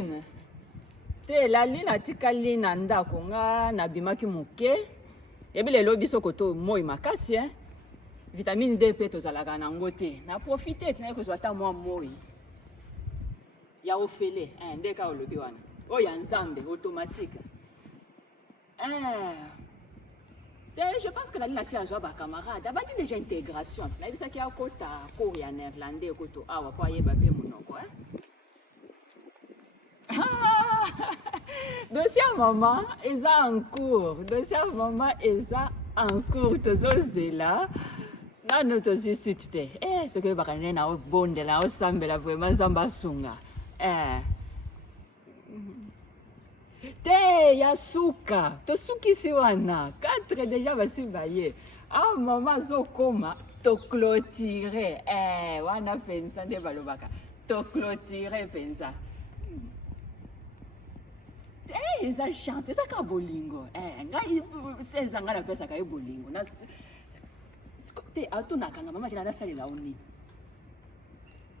vitamine. La ligne a tikali nanda konga na bimaki muke. Ebi le lobi sokoto moi makasi hein. Vitamine D pe tozalaka nango te. Na profiter tina ko zwata moi. Ya ofele ndeka olobi wana. O ya nzambe automatique. Je pense que la ligne a joué camarade. D'abord déjà intégration. Na bisa ki akota cours ya néerlandais koto awa kwa yeba pe monoko hein. Dossier maman est en cours. Dossier maman est en cours. Tozozela. Na notre suite. Ce que bakane na bonde la osambela vraiment zamba sunga. Te ya suka. To suki si wana. 4 déjà basi baye. Ah maman zo koma to clôturer. Wana pensa de balobaka. To clôturer pensa. Eza chance, eza ka bolingo. Ngai 16 ans na pesa ka bolingo. Na te atuna kanga mama jina na sali la uni.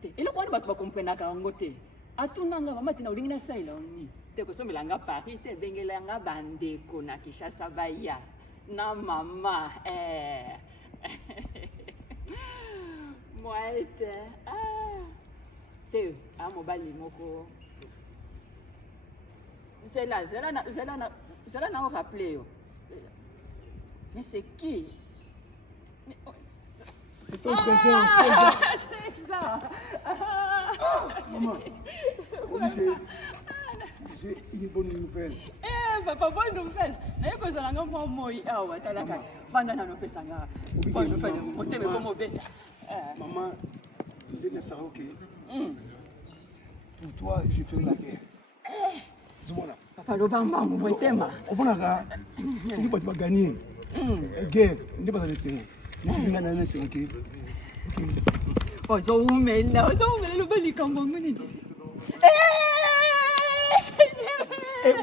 Te elo kwani batu ba comprendre ka ngo te. Atuna nga mama tina ulingi na sali la uni. Te ko somela nga Paris te bengela nga bandeko na Kishasa baya. Na mama Moite. Te amobali moko. C'est là, on rappelé. Mais c'est qui? C'est ton présent. C'est ça. Maman, j'ai une bonne nouvelle. Papa, bonne nouvelle. N'ayez pas besoin d'un grand mot. Ah ouais, t'as la carte. Vanda na nope sanga. Bonne nouvelle. On t'aime comme au bête. Maman, tu es ça, ok. Pour toi, je fais la guerre. Papa, le bambam, vous voyez tema. Au bon là, c'est qui va gagner. Guerre, n'est pas laisser. N'est pas laisser, ok. Oh, zo umela, le bali kambongoni.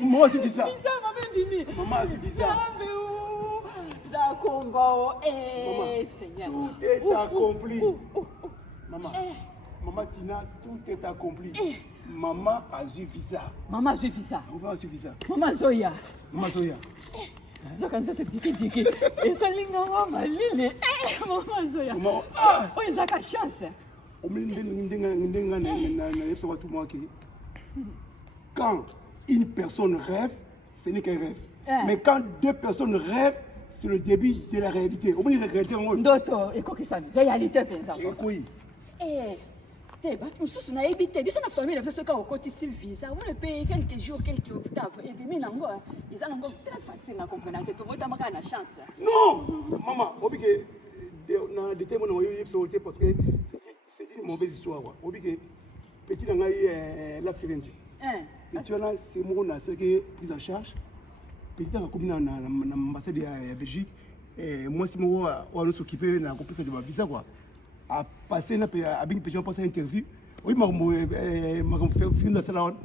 Moi, c'est ça. Ça m'a même bimi. Maman, c'est ça. Ça combat, Seigneur. Tout est accompli. Maman, maman Tina, tout est accompli. Maman a suffi ça. Maman a suffi ça. Maman a suffi ça. Maman Zoya. Maman Zoya. Zoka nzote diki. Et ça linga mama lile. Maman Zoya. Maman. Oh, ils ont la chance. Quand une personne rêve, ce n'est qu'un rêve. Mais quand 2 personnes rêvent, c'est le début de la réalité. Au moins, la réalité, D'autres, et quoi que ça, réalité, pensant. Oui. Te ba mususu na ebite biso na famille biso ka okotisi visa on paye quelques jours quelques hôpitaux et puis minango ils ont encore très facile à comprendre que tout le monde a na chance. Non maman obike na de témoins na yo sauté parce que c'est une mauvaise histoire quoi obike petit na la Firenze petit là c'est mon na c'est que prise en charge petit na comme na ambassade de Belgique et moi c'est moi on s'occuper na compléter de visa quoi. A passé na abing pejon passer interview oui ma faire fin de salon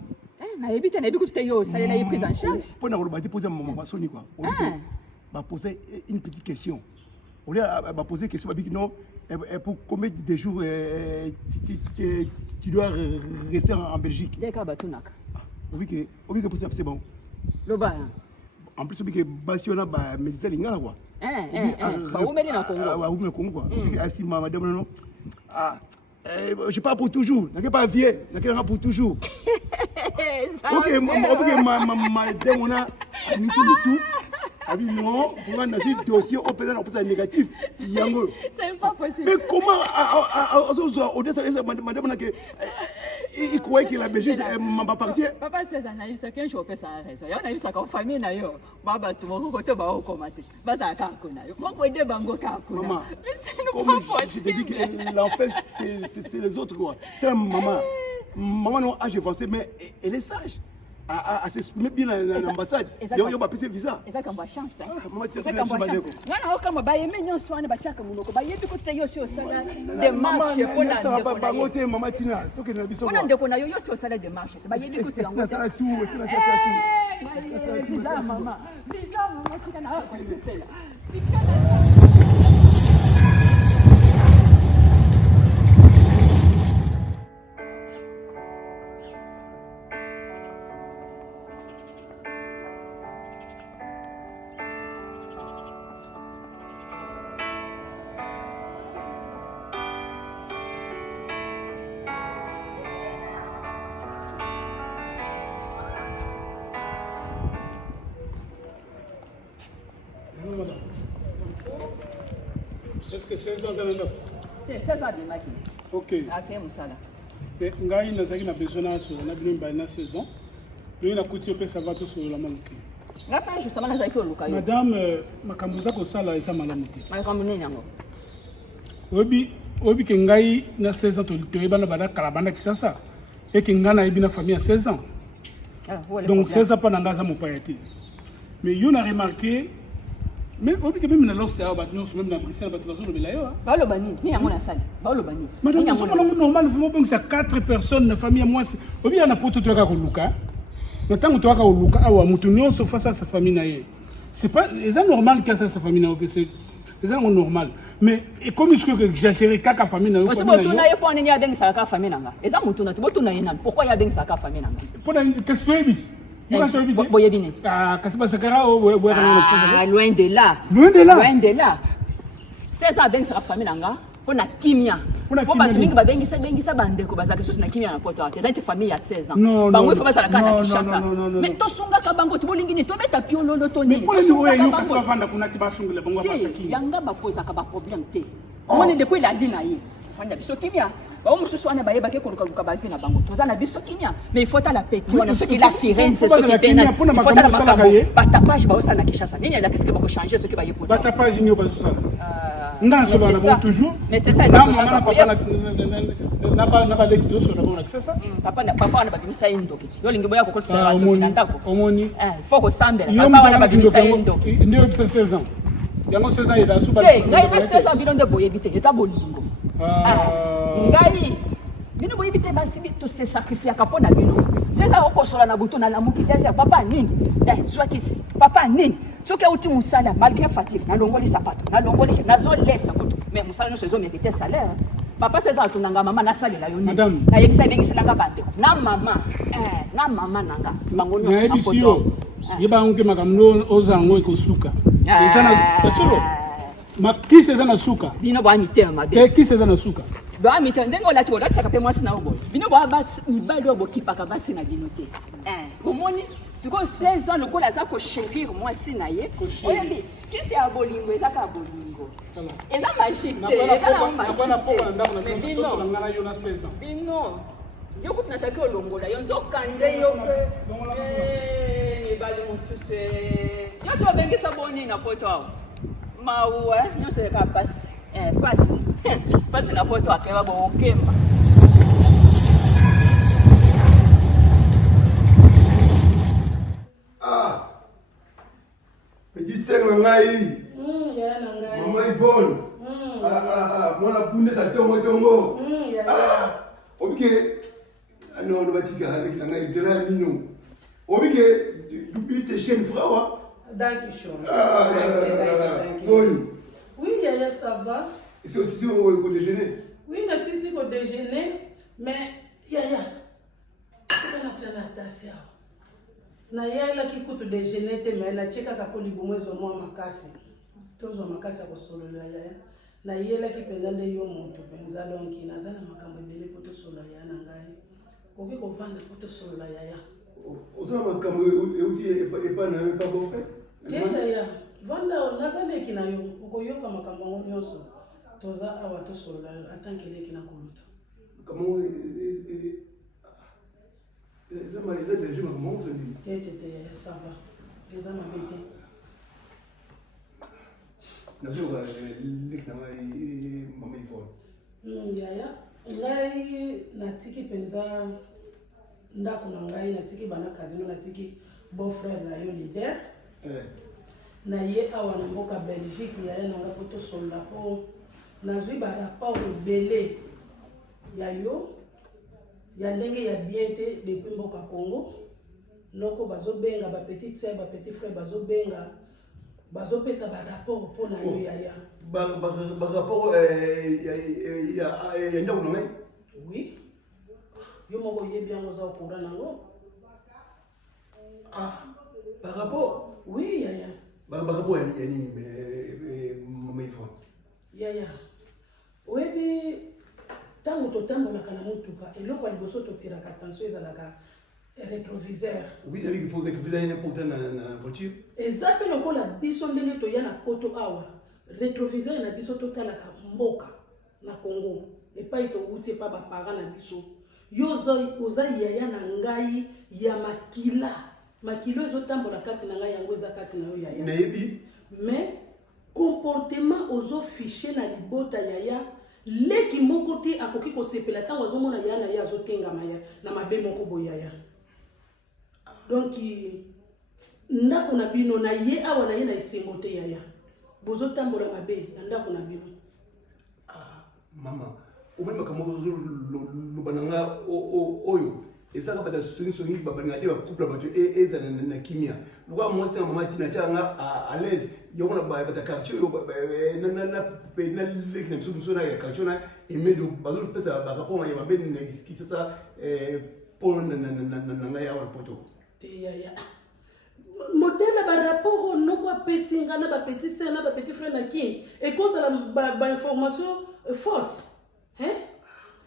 na ebite na ebiku teyo ça na prise en charge pour na ba poser maman soni quoi on va poser une petite question on va poser question ba non pour combien de jours tu dois rester en Belgique d'accord batunaka oui que c'est bon loba en plus que basiona ba médecin lingala quoi ba umeli na Congo ah oui Congo quoi asi madame non je pars pour toujours n'a pas vieux n'a pas pour toujours ok madame on a mis tout abi non pour un dossier opéra en plus négatif yango c'est pas possible mais comment madame on a que il croyait que la Belgique m'a partie papa c'est ça naïf c'est qu'un jour peut ça raison ya naïf ça comme famille na yo baba tu moko côté ba okomate baza ka kona yo faut aider bango ka kona maman c'est pas possible je te dis que l'enfer c'est les autres quoi maman non âge avancé mais elle est sage à s'exprimer bien à l'ambassade il y a pas passer visa et ça comme chance maman tu sais wana okama ba yeme nyonso wana batiaka munoko ba yebi ko te yo si osala démarche pour la ndeko na yo te maman Tina to ke na biso kwa ndeko na yo yo si osala démarche ba yebi ko te yango ça tout visa mama kita na ko sitela Est-ce que 16 ans, ça l'en C'est 16 ans de maki. Ok. Ok, Moussala. Ngai nazaki na besoin na so na bino ba na saison. Lui na kuti pe ça va tout sur la maluki. Ngapa justement na zaki oluka yo. Madame makambuza ko sala esa malamu te. Makambu nini yango? Obi ke ngai na 16 ans to ebana bana kalabana kisasa. Et que ngana ebina famille à 16 ans. Donc 16 ans pas nanga mon père été. Mais you n'a remarqué mais obi ke même na lost ya ba nyos même na Bruxelles ba bazo le belayo. Ba lo bani ni yango na sali. Ba lo bani. Madame c'est pas normal vous bon c'est 4 personnes na famille moi obi ana poto to ka koluka. Na tango to ka koluka awa mutu nyonso face à sa famille na ye. C'est pas c'est normal que ça sa famille na au PC. C'est normal. Mais comme est-ce que j'exagère kaka famille na yo? Parce que tu na yo pour nini abengi sa ka famille nanga. Eza mutu na tu na yena. Pourquoi ya bengi sa ka famille nanga? Pour qu'est-ce que tu dis? Boyebine. Ah, kasi ba sakara o loin de là. Loin de là. Loin de là. C'est ça bengi sa famille nanga. Pour na kimia. Pour ba tumingi ba bengi sa bandeko bazaka sosi na kimia na poto. Eza une famille ya 16 ans. Bango faut pas ça la kata Kinshasa. Mais to songa ka bango to bolingi ni to beta piololo to ni. Mais pour les yo kasi ba vanda kuna ti ba sungile bango ba sakini. Yanga ba poza ka ba problème te. On est depuis la ligne ayi. Fanya biso kimia. Ba mususu wana ba yebake koluka luka ba vina bango. Toza na biso kimia. Mais il faut ta la petit wana ce qui la Firenze ce qui pena. Il faut ta la makambo. Ba tapage ba osana Kinshasa. Nini ya qu'est-ce que ba ko changer ce qui ba yepo. Ba tapage ni ba sala. Non, c'est bon toujours. Mais c'est ça exactement ça. Na ba lekito so na bona c'est ça. Papa na ba bimisa indoki. Yo lingi boya ko ko sera na ndako. Omoni. Faut ko sambela. Papa na ba bimisa indoki. Ndio 16 ans. Yango 16 ans ida suba. Ngai na 16 ans bilonde boyebite eza bolingo. Ngai bino boyebite basi to se sacrifier ka pona bino. 16 ans okosola na buto na lamuki désert papa nini? Soit ici. Papa nini? Soki auti musala malgré fatigue na longoli sapato na longoli na zo lesa kutu mais musala no saison mériter salaire. Papa 16 ans tunanga mama na salela yo ni. Na yebisa bengi nanga bande. Na mama nanga. Bango no na poto. Yeba unke makamno ozango ekosuka. Ezana pesolo. Makisi ezana suka. Bino ba mitema be. Kisi ezana suka. Ba mitema ndengo lati wala tsaka pe mwasi na obo. Bino ba ba ni bado bo kipaka basi na binote. Omoni siko 16 ans lokola za ko chérir mwasi na ye. Oyebi kisi ya bolingo ezaka bolingo. Eza magique te. Eza na magique. Mais bino ngana yo na 16 ans. Bino yo kutu na saki olongola yo nzo kande yo ni bali mususu yo so bengisa boni na poto awo mawa yo so ka pasi pasi na poto akeba bo okemba Petit sengwe ngai ya na ngai mama Yvonne mwana punde sa tongo obike non on va dire avec la ngai dera mino obike du piste chaîne frawa Dankeschön. Boni. Oui, Yaya, ça va. Et c'est aussi au déjeuner. Oui, mais si au déjeuner, mais Yaya, c'est la chanatasia. Na yala kikutu déjeuner te mais la cheka kakoli bomwezo mwa makasi. Tozo makasi ko solo la Yaya. Na yela ki pendande yo monto penza donc inazana makambo ebele poto solo ya na ngai. Oki ko vanda poto solo la Yaya. Osala makambo euti epa na yo pa bon frère. Yaya, vanda nazale kina yo ukoyoka makambo nyonso. Toza awa to solo atankele kina kuluta. Comment ça m'a aidé déjà comment on dit. Tete ça va. Ça m'a bête. Nazo ga lekitama mama Yvonne. Yaya, ngai natiki penza ndako na ngai natiki bana kazino natiki bon frère la yo leader. Na ye awa na mboka Belgique Yaya nanga poto solda po nazwi ba rapport belé ya yo ya ndenge ya bien te depuis mboka Congo loko bazobenga ba petite sœur ba petit frère bazobenga bazopesa ba rapport po na yo Yaya ba rapport ya ndako na ngai. Oui yo moko ye bien oza au courant nango. Par rapport oui Yaya par rapport ya nini mama Yvonne. Yaya oyebi tango totambolaka na motuka eloko ya liboso totiraka attention ezalaka rétroviseur. Oui, il faut rétroviseur n'importe dans la voiture. Ezape lokola biso ndenge toya na poto awa. Rétroviseur na biso totalaka mboka na Congo. Et pas ito uti pa ba parents na biso. Oza yaya na ngai ya makila. Makilo ezotambola kati na ngai yango eza kati na yo yaya. Nayebi. Mais comportement ozo fiché na libota yaya. Leki moko te akoki kosepela tango azomona yaya na ya azotenga maya na mabe moko boyaya. Donc ndako na bino na ye awa na ye na esengo te yaya. Bozo tambola mabe na ndako na bino. Ah, mama, o même comme le bananga oyo. Et ça va être songi babanga te ba couple ba et eza na kimia. Lokwa moi c'est maman tina tanga à l'aise. Yo na ba ta quartier yo na le na biso na ya quartier na et mais do bazolo pesa ba ka poma ya mabe na qui c'est ça pour na ya wa poto. Te yaya. Modèle ba rapport no ko pesinga na ba petite sœur na ba petit frère na ki et cause la ba information fausse. Hein?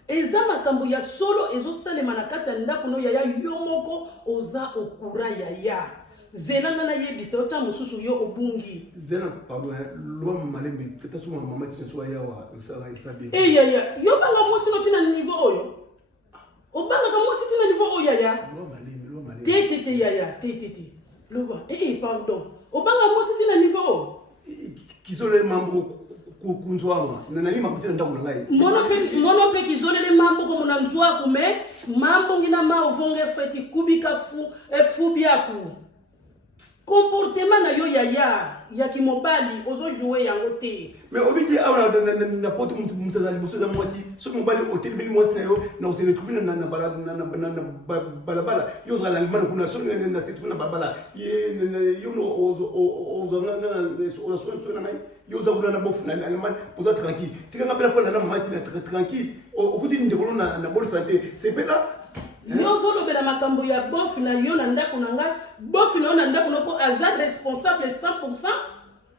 Eza makambo ya solo ezo salema na kati ya ndako no yaya yo moko oza okura yaya. Zela na yebisa ota mususu yo obungi. Zela pardon lo malembe tata suma mama tina so yawa osala isabi. Eh yaya, yo banga mosi no tina niveau oyo. Obanga ka mosi tina niveau oyo yaya. Lo malembe. Tete yaya, tete. Loba, pardon. Obanga mosi tina niveau oyo. Kisole mambo kunzwama nani makuti ndako na ngai mono pe kizolele mambo ko munanzwa ku me mambo ngina ma ovonge feti kubika fu biaku comportement na yo yaya ya kimobali ozo jouer yango te mais obiti awa na poto mutazali bosoza mwasi so mobali hotel bili mwasi na yo na usene trouver na balabala yo zala limana kuna so na situ na balabala yo no ozo na ngai yo za kuna na bofu na Allemagne poza tranquille tika ngapela fona na mati na tranquille okuti ndekolo na bonne santé c'est peta yo zolo bela makambo ya bofu na yo na ndako na nga bofu na yo na ndako no po aza responsable 100%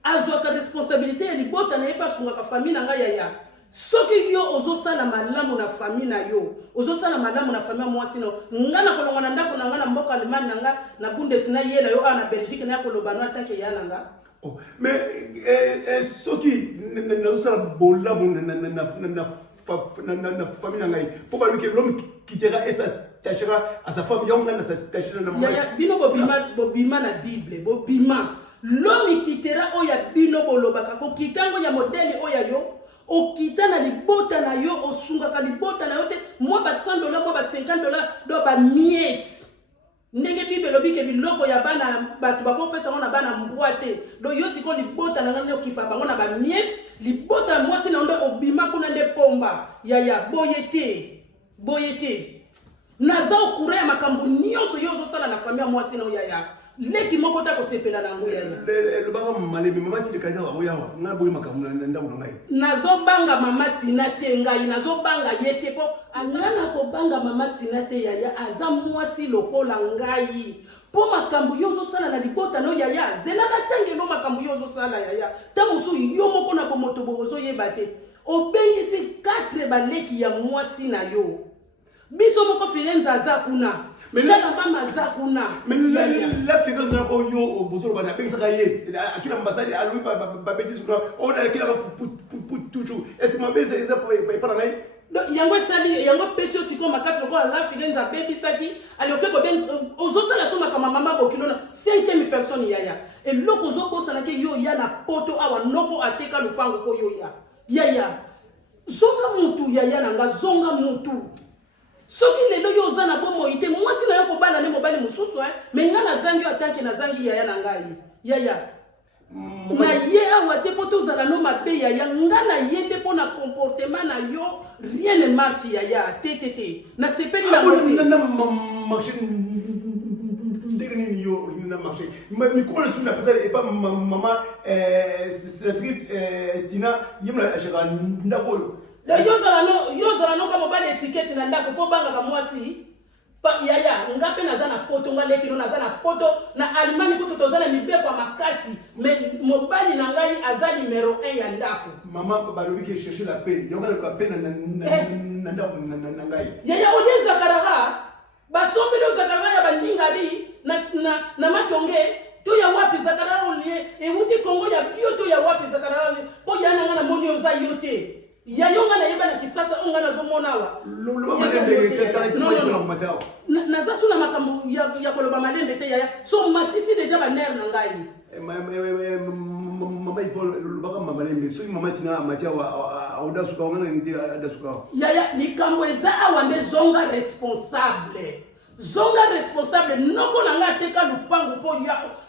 azwa ka responsabilité ya libota na yeba sunga ka famille na nga yaya soki yo ozo sala malamu na famille na yo ozo sala malamu na famille mwasi no nga na kolonga na ndako na nga na mboka Allemagne na nga na Bundesliga yela yo na Belgique na kolobano atake ya na nga. Oh, mais soki na sala bola na famille na ngai pour pas que l'homme quittera et s'attachera à sa femme yonga na s'attachera na moi ya bino bobima na Bible bobima l'homme quittera oya bino bolobaka ko kitango ya modèle oya yo o kita na libota na yo osunga ka libota na yo te moi ba $100 moi ba $50 do ba miette ndenge Bible lobike biloko ya bana batu bakopesa ngona bana mbwate do yo siko libota na ngana okipa bango na ba miette libota mwasi na ndo obima kuna nde pomba ya boyete naza okura ya makambo nyonso yo ozosala na famille mwasi na yaya leki moko ta kosepela na ngo yaya le banga malemi mama ti kaza wa yawa na boyi makambo na ndako na ngai nazo banga mama tina te ngai nazo banga yete po angana ko banga mama tina te yaya aza mwasi lokola ngai po makambo yo ozosala na libota no yaya zela na tangelo makambo yo ozosala yaya ta musu yo moko na bomoto bozo yeba te obengisi 4 baleki ya mwasi na yo biso moko firenza aza kuna jana mama aza kuna mais la figure za ko yo bosolo bana bengisa ka ye akina mbasadi alui ba beti kuna ona akina toujours est-ce que mabeza eza pa ngai yango sali yango pesio siko makasi ko la firenza baby saki alioke ko ben ozosala so makama mama bokilona 5e personne yaya et loko zo bosana ke yo ya na poto awa noko ateka lupango ko yo yaya zonga mutu yaya nanga zonga mutu soki lelo yo zana bomo ite mwasi na yo ko bala ne mobali mususu mais ngana zangi yo atanke na zangi yaya na ngai yaya na ye awa te photo zala no mabe yaya ngana yende pona comportement na yo rien ne marche yaya tete na sepeli na marché ndegni yo na marché mais comment est-ce que la personne et pas maman sénatrice Tina yimla achera ndako yo zala no ka mobali étiquette na ndako po banga ka mwasi pa yaya ngape naza na poto ngaleki no naza na poto na Allemagne ko tozana mibeko makasi mais mobali na ngai aza numéro 1 ya ndako maman balobi ke chercher la paix yo ngala ko peine na ndako na ngai yaya odieza karaha basombi do zakaraha ya bandingari na matonge to ya wapi zakararo lié et wuti Congo ya bio to ya wapi zakararo po ya na moni oza yote ya yonga na yeba na kisasa onga na zomona wa lo malembe na zasu na makambo ya koloba malembe te ya so matisi déjà ba ner na ngai mama il faut le baka malembe so mama tina matia wa oda suka ngana ngiti ada suka ya likambo eza awande zonga responsable noko nanga teka lupangu po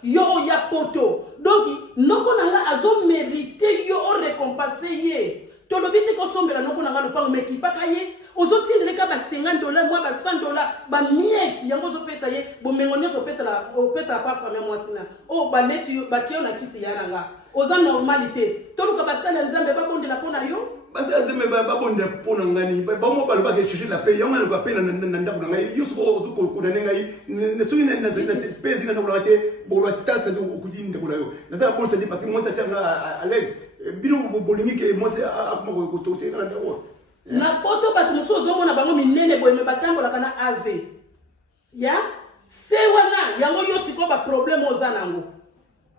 yo ya poto donc noko nanga azo mériter yo o récompenser ye to lobite ko sombela noko nanga lupangu mekipaka ye ozotindele ka ba $50 moi ba $100 ba mieti yango zo pesa ye bomengo nyoso pesa pa femme moi sina o ba mesi ba tio na kisi ya nanga oza normalité to luka ba sala nzambe ba bondela pona yo basi azeme babondela pona ngani bango baloba ke chercher la paix yango na paix na ndako na ngai yusu ko kudane ngai ne soki na pezi na ndako na te bolwa tasa okudi ndako na yo na ça bon ça dit parce que moi ça tient à l'aise bino bolingi ke moi c'est akuma ko tote na ndako na poto ba tumuso zongo na bango minene boyeme batambola kana ave ya se wana yango yo siko ba problème ozana ngo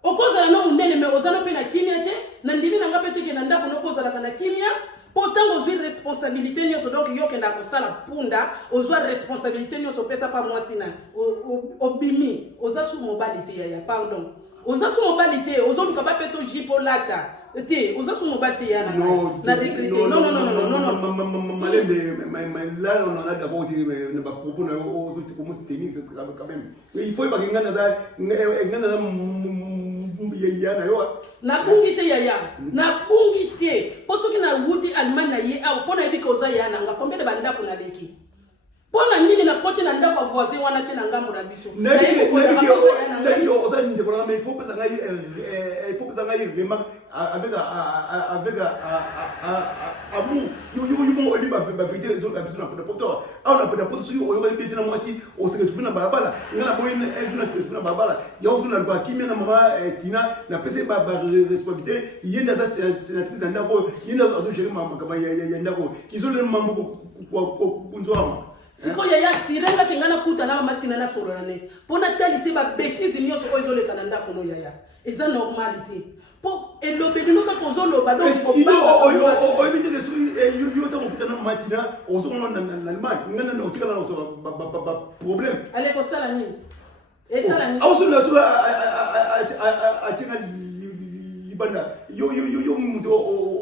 okozala no munene me ozana pe na kimia te na ndimi na ngapete ke na ndako no kozala kana kimia pourtant ozwi responsabilité nyonso donc yo kenda kosala punda ozwa responsabilité nyonso pesa pa mwasi na obimi oza su mobilité ya pardon oza su mobilité ozoluka ba peso jipo lata te oza su mobilité ya na recruter non malembe là on a d'abord dit ne pas propos na comment tenir c'est quand même il faut pas ngana na bungi te yaya na bungi te posoki na wuti Allemagne na ye au pona yebika oza ya nanga combien de bandako na leki pona nini na côté na ndako voisin wana te na ngambo na biso naki oza ndeko na mais il faut pas ngai vraiment avec amour yo oli ba vérité zo ka biso na poto on a poto poto sur yo ba beti na mwasi o se retrouver na balabala ngana boy un jour na se retrouver na balabala ya ozo na ba kimia na mama tina na pese ba responsabilité yenda za sénatrice na ndako yenda azo gérer mama kama ya ndako kizo le mambo ko kunzwa siko yaya sirenga kengana kuta na matina na sorone pona talisi ba bêtise nyonso ozo le kananda kono yaya eza normalité po elobeli ka kozolo ba donc faut pas éviter les soucis yo ta kuta na matina ozo na Allemagne ngana na otikala na ozo ba problème allez ko sala nini et sala nini ozo na so a tika libanda yo muto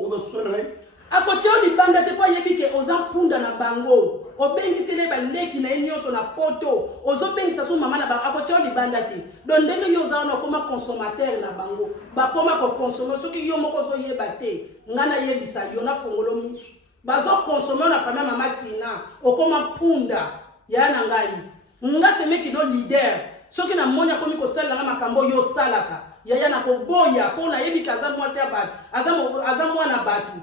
ozo so na ngai akochao libanda te kwa yebike oza punda na bango obengisele ba leki na nyonso na poto ozobengisa so mama na bango akochao libanda te donc ndenge yo za na koma consommateur na bango ba koma ko consommer soki yo moko zo yeba te ngana yebisa yo na fongolo misu bazo consommer na famille mama tina okoma punda ya na ngai nga semeki no leader soki na monya komi ko sala na makambo yo salaka yaya na ko boya pona yebika za mwasi abatu azamwa na batu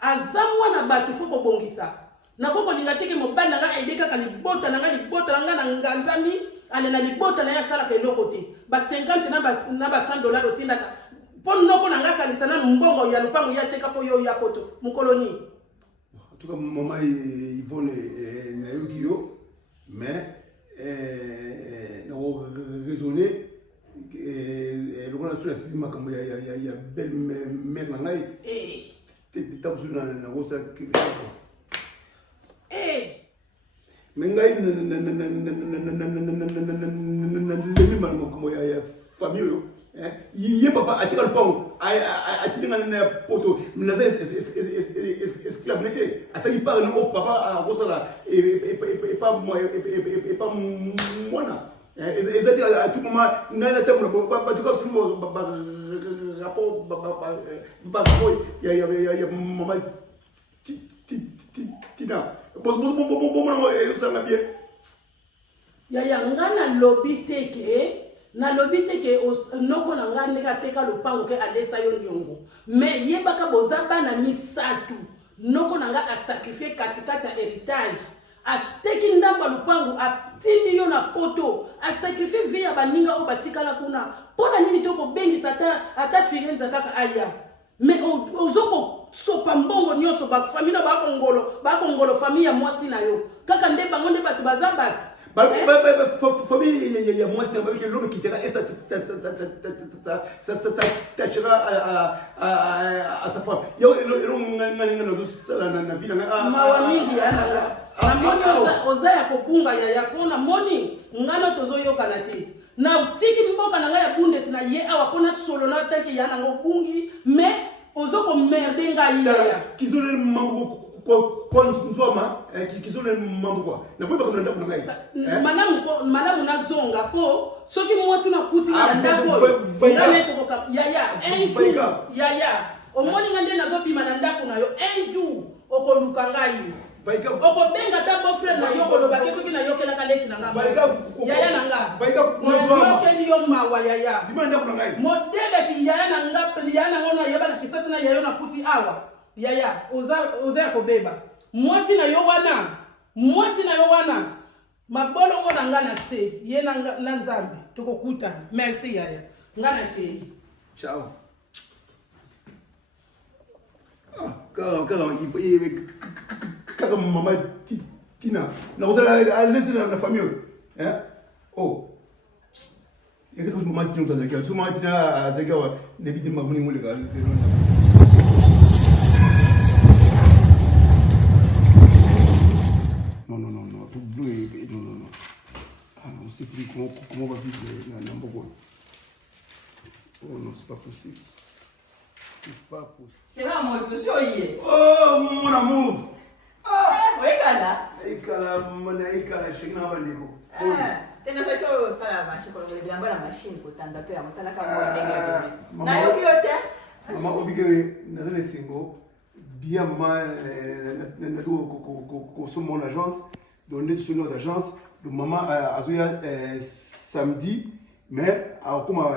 azamwa na batu foko bongisa na koko lingateke mobali nga aideka kalibota na nga na nganzami ale na libota na ya sala ka eloko te ba 50 na ba $100 otinda ka pon noko na nga kanisa na mbongo ya lupango ya teka po yo ya poto mukoloni en tout cas maman Yvonne na yoki yo mais on raisonner le qu'on a sur la site makambo ya belle mère na ngai t'as besoin na rosa mengai na famille ye papa atika lupango atinga na poto naza esclavité asaki par no papa rosala et pas mwana ezati à tout moment na tamu ba tuka tout rapport ba ya mama tina bon ça bien ya ngana lobby teke na lobby teke noko na ngane ka teka lupango ke alesa yo nyongo mais yebaka bozaba na misatu noko na nga a sacrifier katikati ya héritage asteki ndamba lupango atindi yo na poto a sacrifier vie ya baninga o batikala kuna pona nini to ko bengisa ata firenza kaka aya mais ozoko sopa mbongo nyonso ba famille na ba kongolo famille ya mwasi na yo kaka nde bango nde batu bazaba famille, il y a moins c'est l'homme qui quittera et ça tâchera à sa femme. Il y a oza ya kobunga ya pona moni ngana tozoyokana te na tiki mboka na ngai ya bundes na ye awa pona solo na tanke ya nango bungi mais ozoko merde ngai ya kizole mango kwa nzoma kizole mambo kwa na kwa bakona ndako ngai madame na zonga ko soki mwasi na kuti na ndako ngane to boka ya omoni ngande na zobima na ndako na yo un jour okoluka ngai okobenga ta beau-frère na yo koloba ke soki na yokelaka leki na nga yaya na nga nayokeli yo mawa yaya modele ki yaya na nga yaya na ngo na yeba na kisasi na yayo na kuti awa yaya oza ya kobeba mwasi na yo wana mabolongo na nga na se ye na nzambe tokokutana merci yaya nga na te ciao Quand maman Tina, nous allons laisser la famille. Oh, il y a quelque chose maman Tina dans le cas. Souvent Tina à Zagawa, les vidéos m'ont montré le gars. Non, tout bleu et non. On ne sait plus comment on va vivre n'importe. Oh non, c'est pas possible. C'est pas possible. C'est là mon truc. Oh mon amour. Ekala shingna bandiko. Tena sato sala mashi kwa ngole bilamba na machine kutanda pe amutala kama ndenge. Na yoki yote? Mama obige nazone singo bien mal na ko sur mon agence donner sur notre agence le maman azoya samedi mais à comment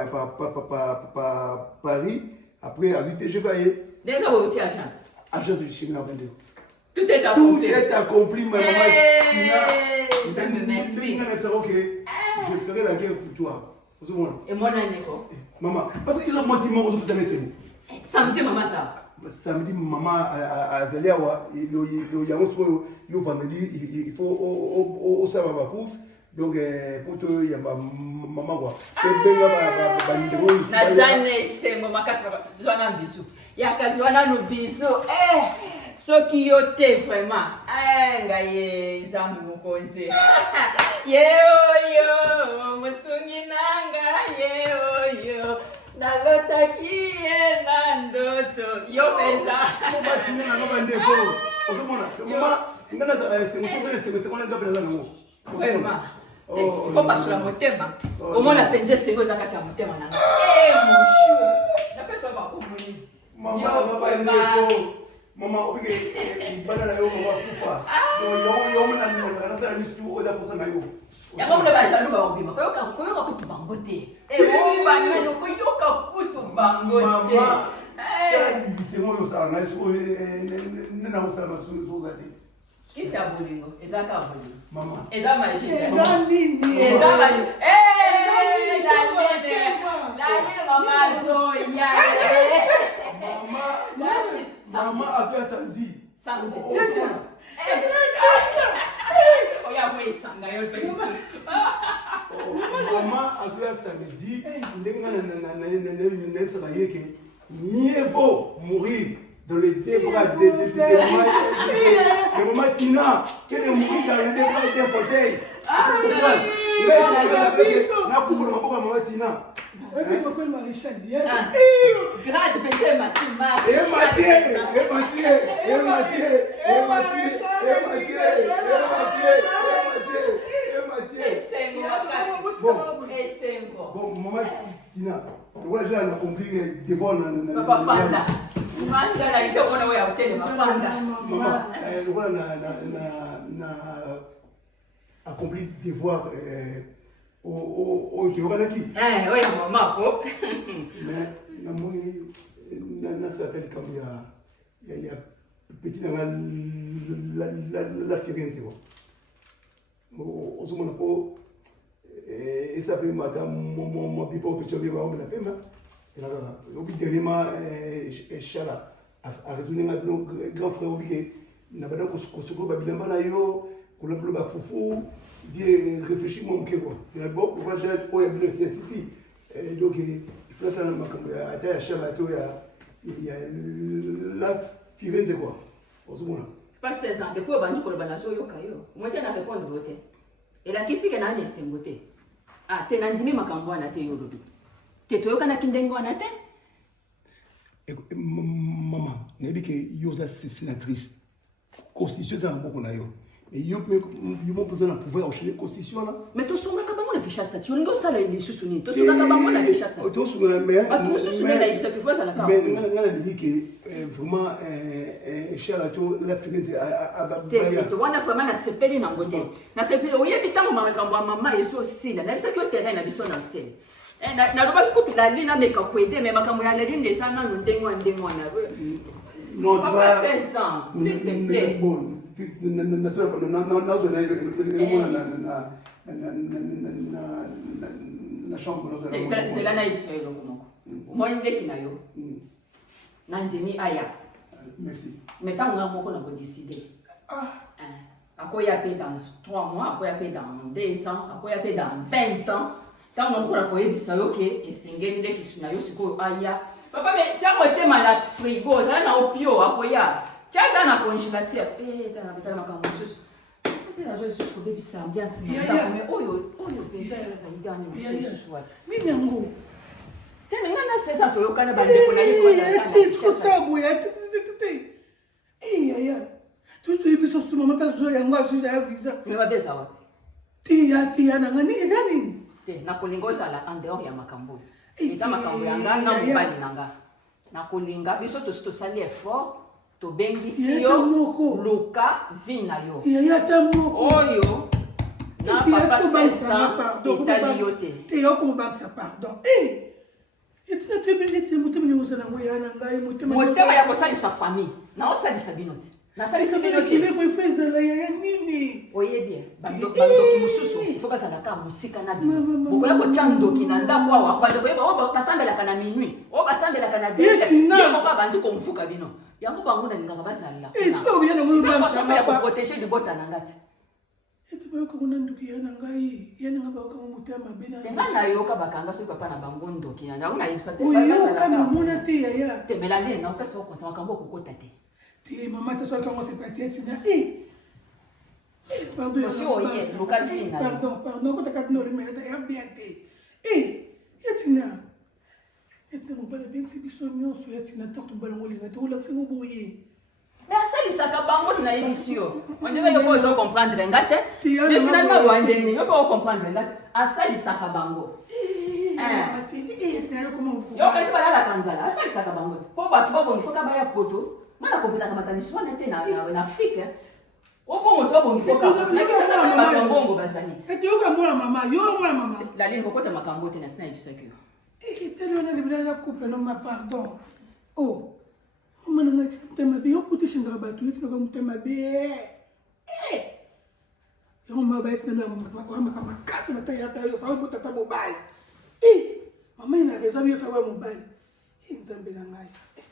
Paris après à 8 je vais déjà au agence. Agence de shingna bandiko. Tout est accompli. Tout est accompli, ma maman. Merci. Ok, je ferai la guerre pour toi. Et mon année quoi? Maman, parce qu'ils ont moi si moi vous savez c'est bon. Samedi maman ça. Samedi maman à Zaliawa, il y a un soir il vendredi il faut au ça va course. Donc pour toi il y a maman quoi. Nazane c'est maman kasa besoin d'un bisou. Il y a besoin d'un bisou. Ce qui était vraiment, ngaye zambi mukonze. Yo, musungi nanga, yo, nalota kie nandoto, yo pesa. Mama tina na ngaba ndeko. Osomona, mama ngana za c'est qu'on a ngaba za ngo. Vraiment. Faut pas sur la motema. Au moins la penser c'est que ça kacha motema nanga. Mon chou. La personne va comprendre. Mama Maman, oblige, banana yo maman kufa. Yo mwana na sala mistu oza posa na yo. Ya kwa mleba shalu ba obima. Koyoka kutu bangote. Bana no koyoka kutu bangote. Mama. Bibise mo yo sala na so na mo sala so zati. Kisi abolingo, ezaka abolingo. Mama. Eza magie. Eza nini? Eza magie. La lile mama zo ya. Maman a fait samedi. Samedi. Oya kwa isanga yo pe Jesus. Maman a fait samedi. Ndenga na yeke. Mieux vaut mourir dans les bras de maman Tina que de mourir dans les bras d'un fauteuil. Na kufa na maboka maman Tina. Grade penser matima. Bon, maman Tina, ouais, j'ai accompli devant Papa Fanda. Fanda na ito kona wewe hoteli mafanda. Maman, voilà na accompli devoir au Yoranaki. Oui, maman ko. Mais na moni na s'appelle comme il y a petit la Firenze. Au moment où et ça fait madame mon bipo petit bébé on la pema. Et là au bout dernièrement Chala a raisonné avec nos grands frères obliqué na bana ko sukuru babilamba na yo koloba fufu bien réfléchir mon cœur quoi d'abord pourquoi j'ai oh il y a blessé ici donc il faut ça dans ma caméra à ta chaîne bateau il y a la Firenze quoi au second là pas 16 ans depuis bandi koloba na so yoka yo moi tena répondre dote et la kisi ke na nesengote ah tena ndimi makambo na te yo lobi te toyoka na kindengo na te maman nayebi ke yo oza sénatrice constitution eza na maboko na yo yo mopesa na pouvoir ochange constitution na mais tosungaka bango na Kinshasa ti olingi osala lisusu nini tosungaka bango na Kinshasa tosungana batosusu nde nayebisa ke fois azalaka mais nga nalingi ke vraiment cher ato la Firenze te wana vraiment nasepeli nango te nasepeli oyebi ntango makambo ya mama ezosila nayebisaki yo terrain na biso na nsele nalobaki kutu lali nameka koede me makambo ya lali nde eza nanu ndenge wana non papa 16 ans s'il te plaît na chambre zela nayebisa yo eloko moko omoni ndeki na yo na ndimi aya merci mais ntango nga moko nakodeside akoya mpe dans 3 mois akoya mpe dans 2 ans akoya mpe dans 20 ans ntango moko nakoyebisa yo ke esengeli ndeki na yo sikoyo aya papa me tia motema na frigo ozala na opio akoya tia ata na congélateur tana betala makambo mosusu nazo lisusu kobebisa ambiance me oyo mpenza idani mosusu wapi mimi yango te me nga na sesa toyokana bandeko na ye kosaboya yaya toyebisa susu mama mpe azoya yango azuza ya visa me babeza wapi tiya nanga nini te nakolinga ozala en dehors ya makambo eza makambo ya nga na mobali na nga nakolinga biso tosi tosali effort tobengisi yo luka vi na yo oyo na papa sesa etali yo te yokomobangisa pardon motema ya kosalisa famille naosalisa bino te nasalisi bino oyebi bandoki mosusu fo bazalaka mosika na bino bokoya kotya ndoki na ndako awa bandoko yeba oyo basambelaka na minuit oyo basambelaka na moko abandi komfuka bino yango bango nalingaka bazalela ya koprotege libota na nga te tenga nayoka bakanga soki papa na bango ndoki yango nayebisa te melali naopesa okonsa makambo okokota te mama te soki yango sepatietina osi oye luka vi na yo pardon kotakati nolimeyata ya bien te yatina ete mobali abengisi biso nyonso yatina ntango mobali yango olinga te olakisa ngo boye nasalisaka bango tinayebisi yo ondenge yo mpo ozo comprendre nga te mais finalement wandenge yo mpo ocomprendre nga te asalisaka bango yo kasi balalaka nzala asalisaka bango te mpo bato babongifoka baya poto mwana kopetaka makanisi wana te na afrique obongo to obongifoka nakisasa bato ya mbongo bazali te lalini kokota makambo te nasi nayebisaki yo telionalibila couple noma pardon mama nanga tika mutema be yokutishinzaka bato yetinaka mutema be yango maba yetinamakamaka makasi batayayo fawe botata mobali mama ina raison biyo fawe mobali nzambe na ngai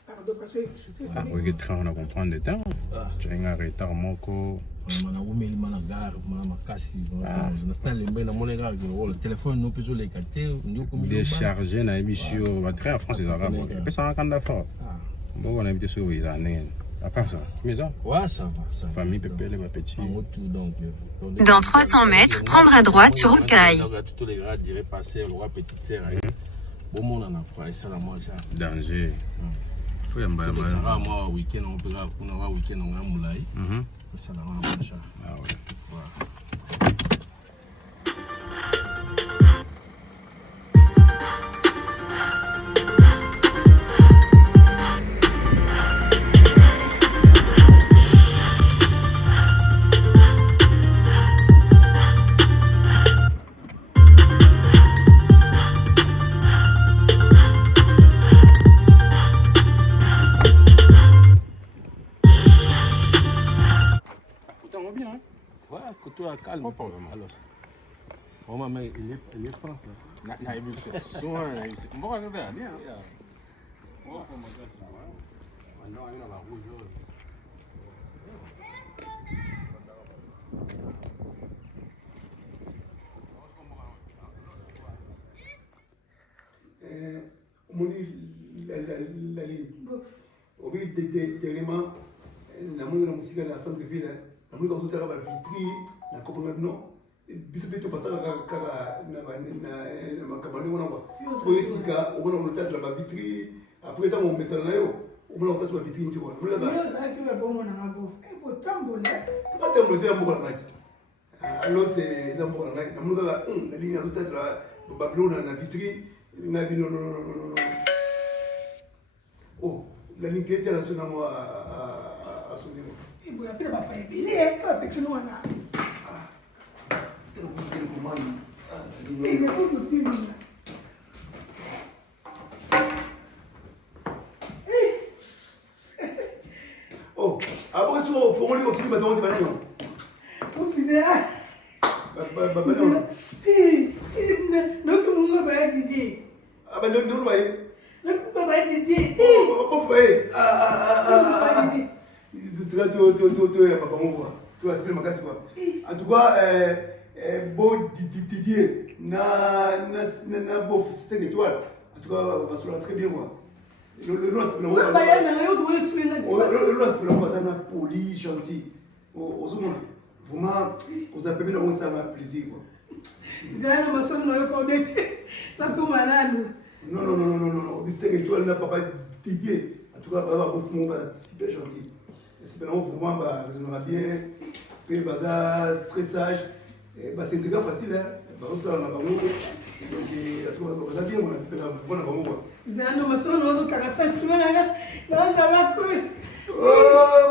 pardon parce que oki train on a comprendre le temps tu as un retard moko mana wumeli mana gare mana makasi na sta lembe na mona gare ko le téléphone no peso le kate ndiko mi décharger na émission va très en France les arabes peut ça quand d'accord bon on a invité sur les années à part ça maison ouais ça va famille pépé les petits donc dans 300 mètres prendre à droite sur route Caille tous les grades dirait passer le roi petite sœur bon mon on a pas ça la moi danger faut y emballer ça va moi week-end on peut là pour un week-end on a moulay ça la moi ah ouais voilà. Calme. Pas vraiment. Alors, oh maman, il est français. Na émission. Soin, on va regarder bien. On va commencer ça. On a la rouge. la ligne. Au bout d'éléments, nous avons aussi dans centre-ville. Nous avons aussi la vitrine, la commande non. Bisous passé na on a la vitrine. Après, quand on met ça là, on a la vitrine. Alors, c'est la ligne à la vitrine. Non. Oh, la ligne qui est internationale à son niveau. Il faut appeler ma famille. Il est un petit noir là. Oh, après ça, il faut qu'on les bâtiments de bananes. Vous faisiez donc, va être Didier. Ah, ben, non, va être. Va être Didier. Oh, va être. Tu vas expliquer ma casse quoi. En tout cas, beau Didier, na beau 5 étoiles. En tout cas, va se très bien quoi. Le nom c'est le poli, gentil. Vraiment, vous avez permis d'avoir ça un plaisir quoi. Non. 5 étoiles n'a pas Didier. En tout cas, super gentil. C'est vraiment bien, puis stressage, c'est très facile. Oh,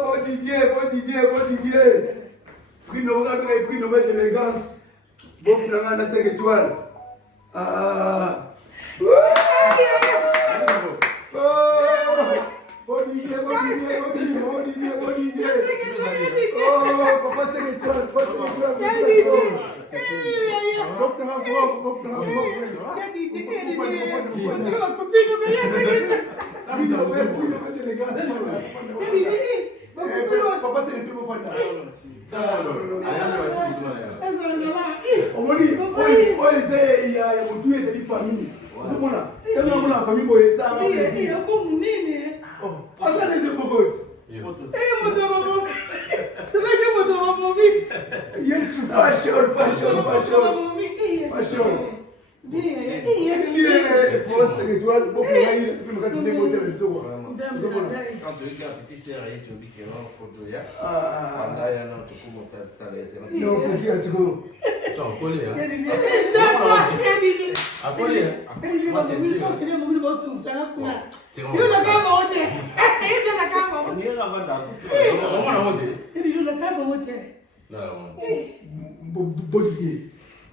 bon Didier. Prix Nobel d'élégance. Bon, finalement, 5 étoiles. Bon Didier. Oh, papa, 5 étoiles.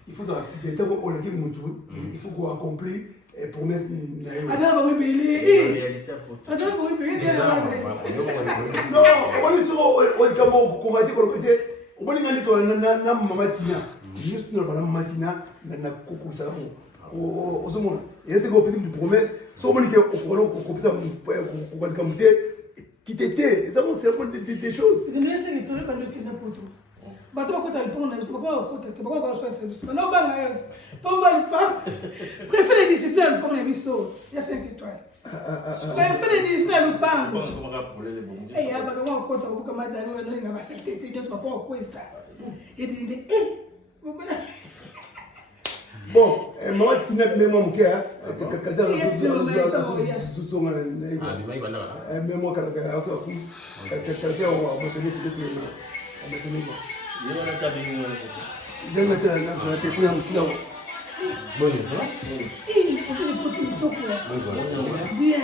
Il faut savoir, il faut qu'on accomplisse les promesses. Non, des choses. Bato bakota lipongo na biso bakota te bakota swatse biso na banga yo tomba lipa préfère discipline lipongo na biso ya 5 étoiles préfère discipline lipango eh aba kwa kota kubuka madani wewe nini ngaba setete just bakwa kwesa edinde bon maman tina bien moi mkia kada moi kada ça tous quelqu'un on va tenir peut-être je vais mettre la téléphone aussi là. Bon, ça? Bien,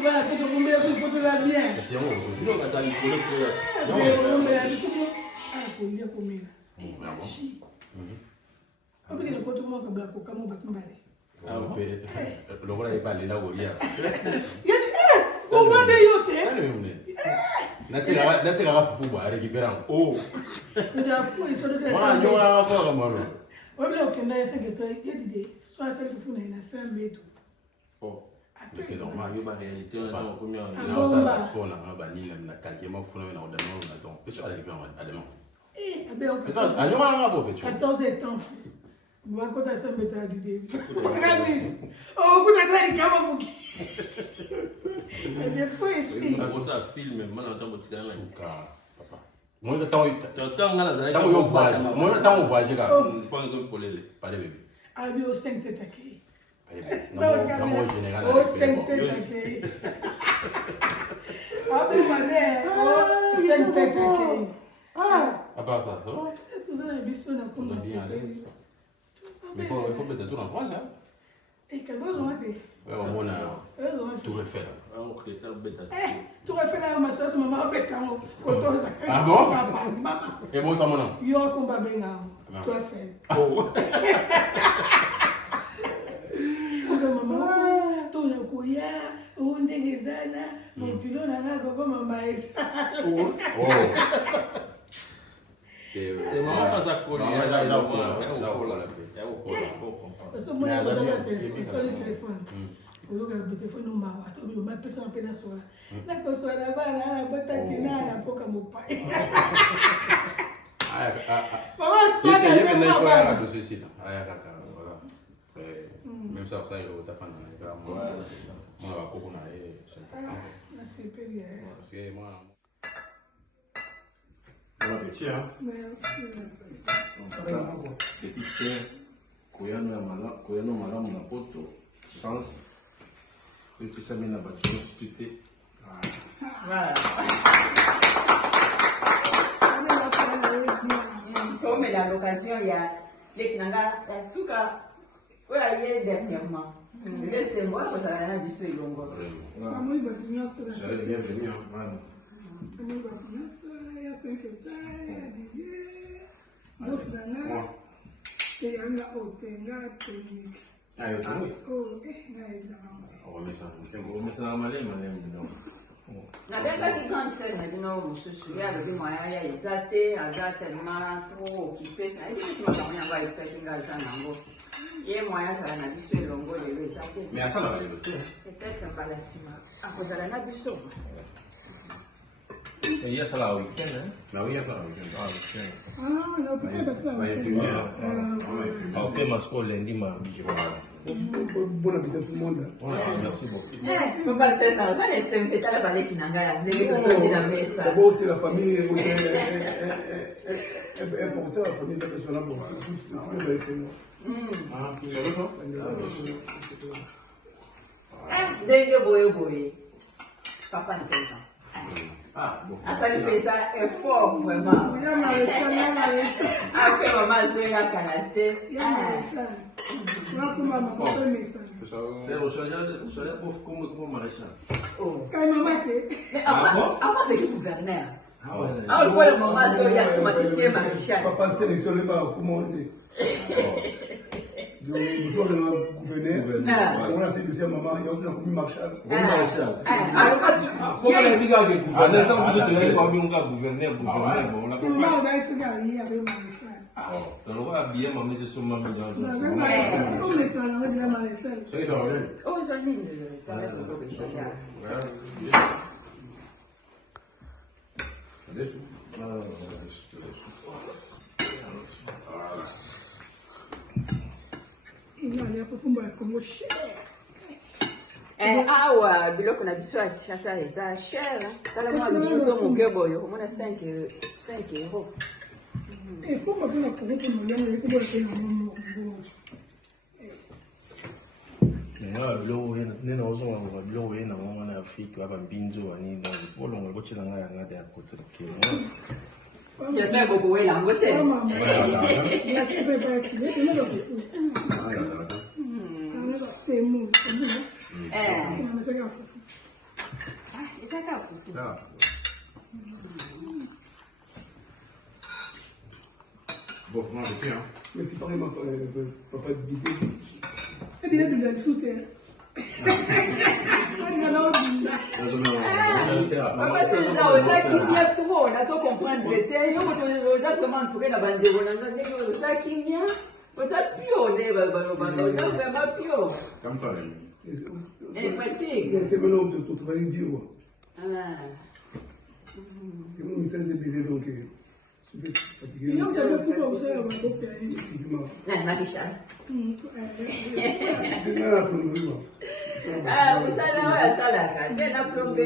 voilà, que vous mettez sur photo là bien. C'est bon. Non, ça lui colle pour. Non, mais la biso pour bien combien. Après le photo moi que black ko kamo bakumbale. Ah bon. Le voilà il parle là Goria. Comment yote? Nataka fufuba récupérant. Oh. Il a fou, il se fait ça. Voilà, yo la fa comme moi. Ouais, mais OK, là c'est que toi, il y a des soit ça fufu na 5 mètres. Oh. Mais c'est normal, yo ba réalité on a combien on a ça sport na ba ni na calquer ma funa na odano na donc. Qu'est-ce que récupérant à demain? Ah, non, on va pas, tu 14 étant fou. Moi, quand tu as ça, tu as du début. Oh, vous avez dit qu'il des fois, esprit. On a film, mais on a un papa. Moi, je voyage là. Pas de bébé. Ah, mais au 5 têtes accueillis. Dans mon général. Au 5 têtes accueillis. Ah, mais ma mère, au 5 têtes accueillis. À part ça, ça va? Tout ça, il y a On est bien à l'aise. Mais il faut peut-être tout en France, hein? Et quel besoin t'es? Ouais, on a tout refait là. Tu refais la massage, maman, béton, coton, ça. Ah bon? Maman. Et bon, ça mon nom? Yo, combat bien, tu as fait. Oh. Maman, ton couilla, on dégazana, mon kilo n'a pas comme maman. Oh. Parce que moi, je suis sur le téléphone. Le téléphone nous m'a dit, je m'appelle ça en peine à soi. La personne là-bas, la botte à tina, la poca mon pai. Maman, c'est pas bien. Il faut aller à ceci là. Même ça, ça, il faut ta fan. Moi, c'est ça. Moi, la coco na la CPR. Parce que moi. Bon appétit, hein? Petit frère, Koyano Malam Napoto, chance. Tu sais, mais la bâtiment, tu t'es. Voilà. Comme à l'occasion, il y a les Kinanga, la souka, voilà, hier dernièrement. C'est moi, parce que ça a du seul longo. J'allais bien venir, vraiment. Ah, eu também? Oh, mas ça malé, Na verdade, que quand c'est nous se souvient de moi, il y a été à tellement trop occupé. Il y a des gens qui ont ça qui ont ça nango. Et moi, ça n'a pas su longo de les attaquer. Mais à ça, là, Peut-être un balassima. À cause de la nabuso. il y a ça là au week-end, hein? Bah oui, il y a ça, week-end. Ah, week-end. Ah, non, peut-être pas ça. Ok, ma score lundi, ma bijou. Bon appétit à tout le monde. Merci beaucoup. Eh, faut pas se ça. Ça c'est un détail à qui n'a pas la D'abord, c'est la famille important, la famille internationale. Ah, tu savais ça? Denge boye. Papa 16 ans. Ah, bon. Ah, ça lui fait ça effort, vraiment. Après, maman, c'est un canapé. C'est au chalet pour comme maréchal. Oh. Mais avant, c'est qui gouverneur? Ah, le point, le moment, il y a automaticien maréchal. Papa, c'est l'étoile, comment on dit. Donc, nous sommes le gouverneur. On a fait le maman, il y a aussi la commune Marshall. Maréchal. Comment on a vu que le gouverneur, quand vous êtes là, gouverneur, bon, la dans le roi habillé, ma mère, c'est son maman. C'est dans le. Oh, j'en ai awa biloko na biso ya Kinshasa eza cher. Tala mwa biso moke boye omona 5 euros. Il faut que la courir pour nous, il faut que nous biloko nena ozonga biloko ye na mama na Afrique aba mbinzo ani donc bolonga bochela nga yanga de côté de J'espère que vous avez l'angoisse. C'est mou. Bon, comment on fait, hein? Mais c'est pareil, papa de Bidé. Et bien, il a du soutien. Papa, c'est ça qui vient trop. On a tout comprendre. Nous avons vraiment entouré la bande de Roland. Ça qui vient. Ça pio, ça vraiment pio. Comme ça, Et fatigue. C'est maintenant de travailler dur. Ah. C'est mon message de Bidé, donc. fatigué. Il y a beaucoup de choses à faire. Excusez-moi. Marisha. Ah, vous savez, ça là, il y a plombé.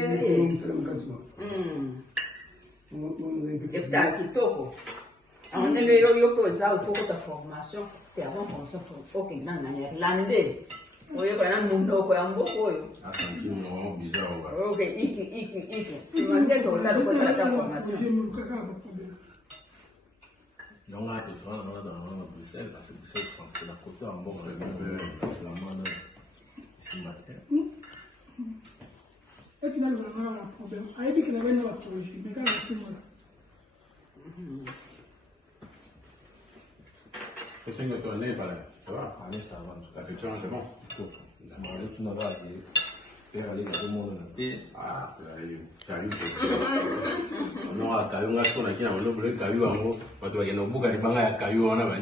Efta kitoko. On est là, il faut que ta formation, tu as une formation pour que dans néerlandais. Oui, quand on a un nom, on a beaucoup. Ah, c'est un petit moment bizarre. Ok, iki. Si on a ta formation. Donc là, tu vois, dans Bruxelles, parce que Bruxelles, c'est la côté en bord de la main ce matin. Et tu n'as vraiment un problème. Aïe, qu'il avait un projet, mais quand même, Qu'est-ce que tu en es, pas là? Ça va? Ah, mais ça va. La picture, c'est bon. Tu n'as pas à faire aller dans le monde entier. Ah, j'arrive. Non, à Caillou, on a son acquis, on a Caillou en haut. Quand tu vas y beaucoup de bangs à Caillou, on a un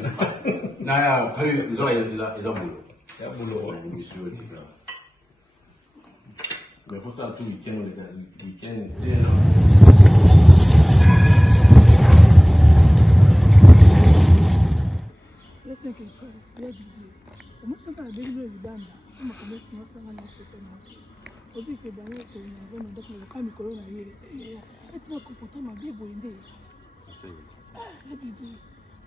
ils ont boulot. Il y a boulot. Mais il faut ça tout week-end, le week-end. Laisse que il y a du comment ça va avec le Uganda? Comment tu vas faire un certain au but que dans le zone donc le camp corona et tu vas comporter ma bien boindé. Ça y est.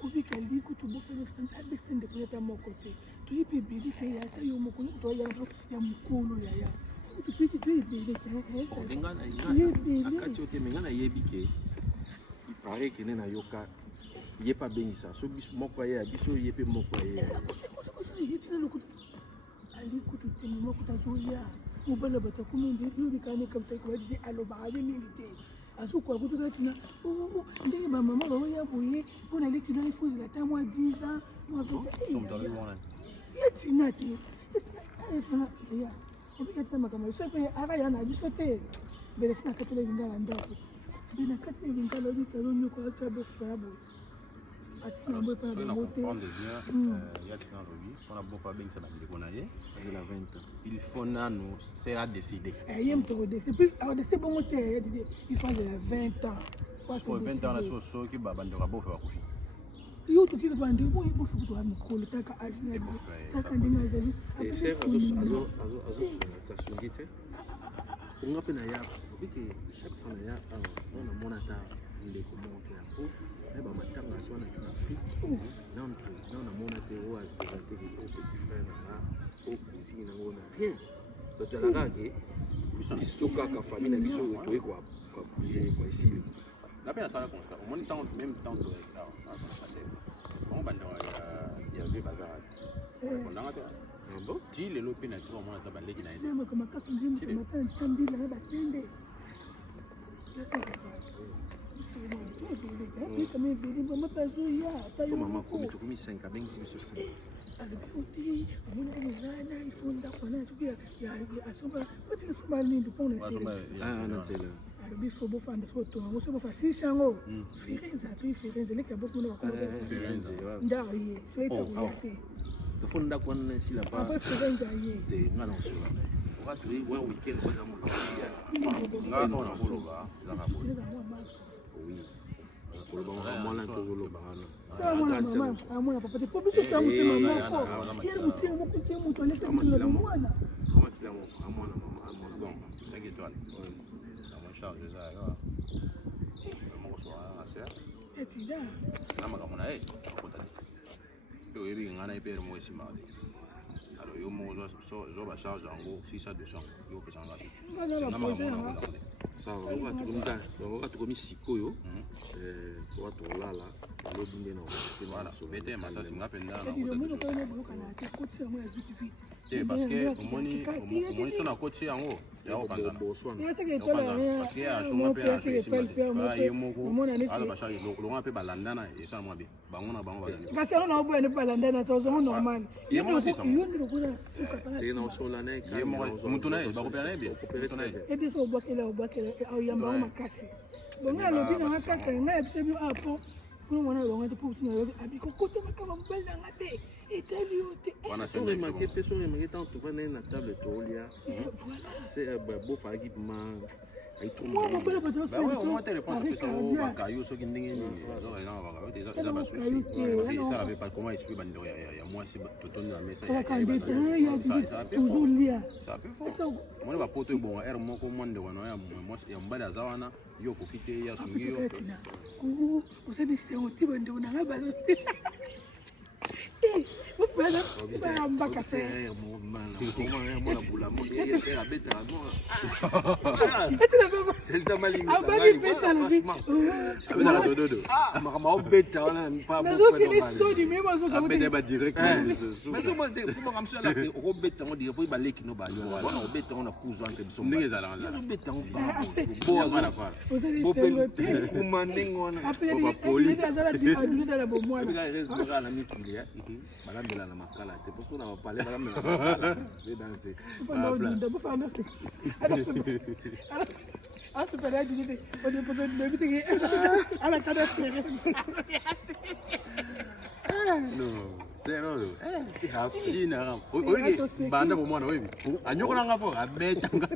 Au but qu'elle dit que tu dois faire l'extend de peut-être à mon côté. Tu es bébé qui est à yo moko to ya mukolo ya. Tu es bébé Akati ote mengana yebike. Il paraît que nena yoka il est pas béni ça. So bis moko ya biso yepe moko ya. Ali kutu moko ta joya. Mobile bata kumende yuri kane kamta ko di alo baade milité. Azu kwa kutu katina. Oh, ndenge maman ba ya boye pona leki na ifuzi la ta moi 10 ans. Moi Sommes dans le monde. Yetinati. Ya. Obikata makama sepe ara na bisote. Bele sina katele ngala ndako. Bina katele ngala bita lonyo ko ta be frabo. Alors, si on comprend bien, il y a des gens qui ont beau faire bien ça dans le C'est la 20 ans. il faut nous c'est à décider. Il y a un peu de décider. Alors, c'est bon, il faut de 20 ans. Pour 20 ans, la chose qui va vendre à beau faire coucher. Il y a tout qui va vendre, il faut que tu aies un col, tu as un agent, Et c'est à zo on appelle ya que chaque fois ya on a monata les commentaires ouf et ba matanga so na Afrique non on monate o a présenter les petits frères là au cousine na ona rien donc la gage bisoka ka famille na biso to ko cousine ko ici la peine ça constat au moins temps même temps de on va dans il y avait bazar on a bon ti le lopi na tiko mona tabale ki na ide mais comme ça on dit que matin samedi là ba sende so maman comme tu comme 5 avec 6 sur 5 alipoti mwana mzana ifunda kona tukia ya asoba pati soba ni ndipona natela bifo bofanda soto ngoso bofa sisango Firenze atu Firenze leka bofu na kwa Firenze ndaro ye so itakuate tofunda kwa nne sila pa apa Firenze ye de ngana usula wakati wa weekend kwa na mwana ngana ona boloba la ka oui koloba mwana tozolo bana ça mwana papa te pobiso ta mutima moko ye mutima moko te muto alesa mwana mwana kama kila mwana bon 5 étoiles dans mon charge déjà là mon soir à faire et tu là na makambo na ye akota yo yebi ngana ipere mo esimade alors yo mo zo ba charge en gros 600 200 yo pesa ngasi ngana projet nga sawa wakati komi sikoyo watu olala lobi nde na voilà bete masasi ngapenda na mwana kwa na bloka na te kotse mwana vite vite parce que omoni so na koti yango ya opanzana parce que a choma pe na fala ye moko ala ba charge longa pe balandana et ça moi bien bango na bango bazali kasi ona obo ne balandana to zo normal ye mo si ça yo ndiro kuna suka pana te na osola na ye mo mutu na ba ko pe na bien mutu na et des obakela au yamba makasi bonga lobi na kaka nga ebisebi apo pour mwana longa te pour tuna abiko kote makama mbele nga te wana so remarqué pe so remarqué tant tu vas na table tolia c'est beau fagi ma ay tout bah ouais au moins tu réponds que ça va caillou so qui ndenge ni ça va non va déjà ba souci parce que ça avait pas comment expliquer bando ya moi si tout dans mais ça toujours lia ça peut fort moi ba poto bon er moko monde wana ya mbada zawana yo kokite ya sungiyo você disse o tipo de una base vous faites ça en bas cassé mon mal comment moi la boula mon c'est la bête c'est le tamali avec la dodo ma bête on pas mais donc il est sodi mais moi je bête ba direct mais comment comme ça là on bête on dit faut baler qui no ba yo on bête on a cousin que sont ndenge za la bête on bo za la fa bo kuma ndengona ba poli dans la bombe il reste de la mituli balambela na makala te parce qu'on a parlé balambela de danser pour faire un truc ah tu peux aller dire on est peut-être de à la cadence non c'est non tu as fini banda pour moi oui anyoko nanga fo abetanga